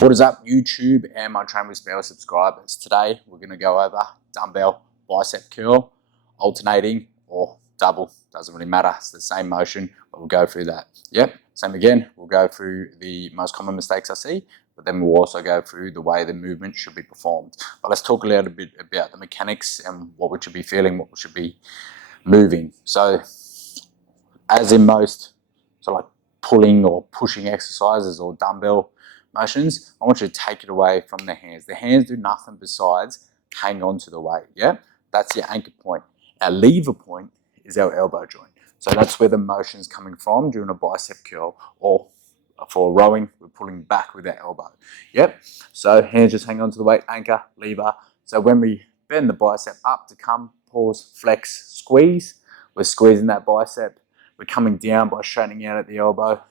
What is up, YouTube and my Train with Spowey subscribers? Today we're going to go over dumbbell bicep curl, alternating or double, doesn't really matter, it's the same motion, but we'll go through that. Yep, same again, we'll go through the most common mistakes I see, but then we'll also go through the way the movement should be performed. But let's talk a little bit about the mechanics and what we should be feeling, what we should be moving. So, as in most, like pulling or pushing exercises or dumbbell motions, I want you to take it away from the hands. The hands do nothing besides hang on to the weight, yeah? That's your anchor point. Our lever point is our elbow joint. So that's where the motion's coming from during a bicep curl, or for rowing, we're pulling back with our elbow. Yep, so hands just hang on to the weight, anchor, lever. So when we bend the bicep up to come, pause, flex, squeeze, we're squeezing that bicep. We're coming down by straightening out at the elbow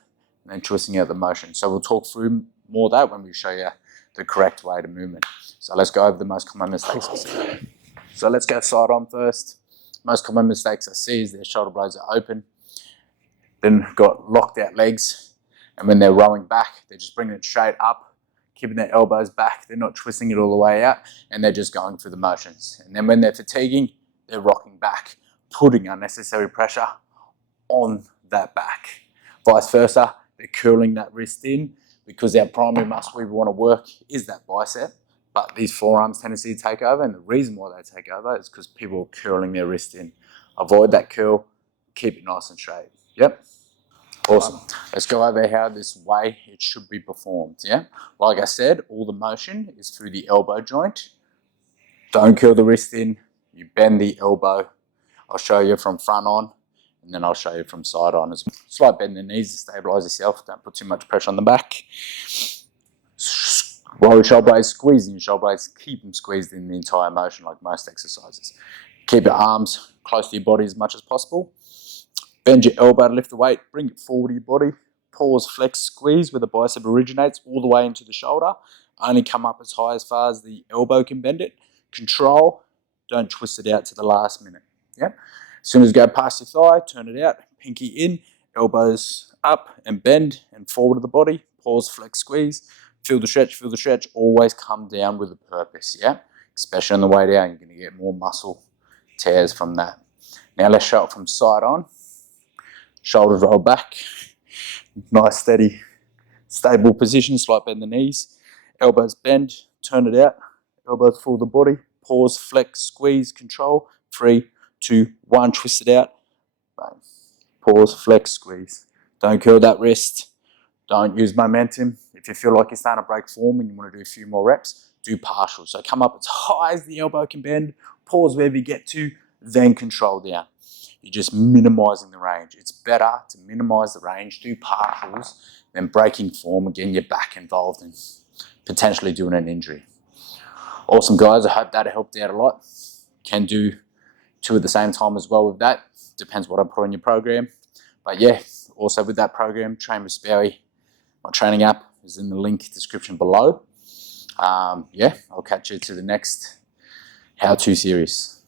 and then twisting out the motion. So we'll talk through more of that when we show you the correct way to movement. So let's go over the most common mistakes I see. So let's go side on first. Most common mistakes I see is their shoulder blades are open, then got locked out legs, and when they're rowing back, they're just bringing it straight up, keeping their elbows back, they're not twisting it all the way out, and they're just going through the motions. And then when they're fatiguing, they're rocking back, putting unnecessary pressure on that back. Vice versa, they're curling that wrist in because our primary muscle we want to work is that bicep, but these forearms tendency to take over, and the reason why they take over is because people are curling their wrist in. Avoid that curl, keep it nice and straight. Yep. Awesome. Let's go over how this way it should be performed. Yeah. Like I said, all the motion is through the elbow joint. Don't curl the wrist in. You bend the elbow. I'll show you from front on, and then I'll show you from side on as well. Slight bend the knees to stabilize yourself. Don't put too much pressure on the back. Roll your shoulder blades, squeezing your shoulder blades. Keep them squeezed in the entire motion like most exercises. Keep your arms close to your body as much as possible. Bend your elbow to lift the weight. Bring it forward to your body. Pause, flex, squeeze where the bicep originates all the way into the shoulder. Only come up as high as far as the elbow can bend it. Control. Don't twist it out to the last minute. Yep. As soon as you go past your thigh, turn it out, pinky in, elbows up and bend and forward of the body. Pause, flex, squeeze. Feel the stretch, always come down with a purpose, yeah? Especially on the way down, you're going to get more muscle tears from that. Now let's show it from side on. Shoulders roll back. Nice, steady, stable position, slight bend the knees. Elbows bend, turn it out. Elbows full of the body. Pause, flex, squeeze, control. 3, 2, 1, twist it out. Bang. Pause, flex, squeeze. Don't curl that wrist. Don't use momentum. If you feel like you're starting to break form and you want to do a few more reps, do partial. So come up as high as the elbow can bend, pause wherever you get to, then control down. You're just minimizing the range. It's better to minimize the range, do partials, than breaking form and getting your back involved and potentially doing an injury. Awesome, guys. I hope that helped out a lot. Can do 2 at the same time as well with that. Depends what I put on your program. But yeah, also with that program, Train with Spowey, my training app is in the link description below. Yeah, I'll catch you to the next how-to series.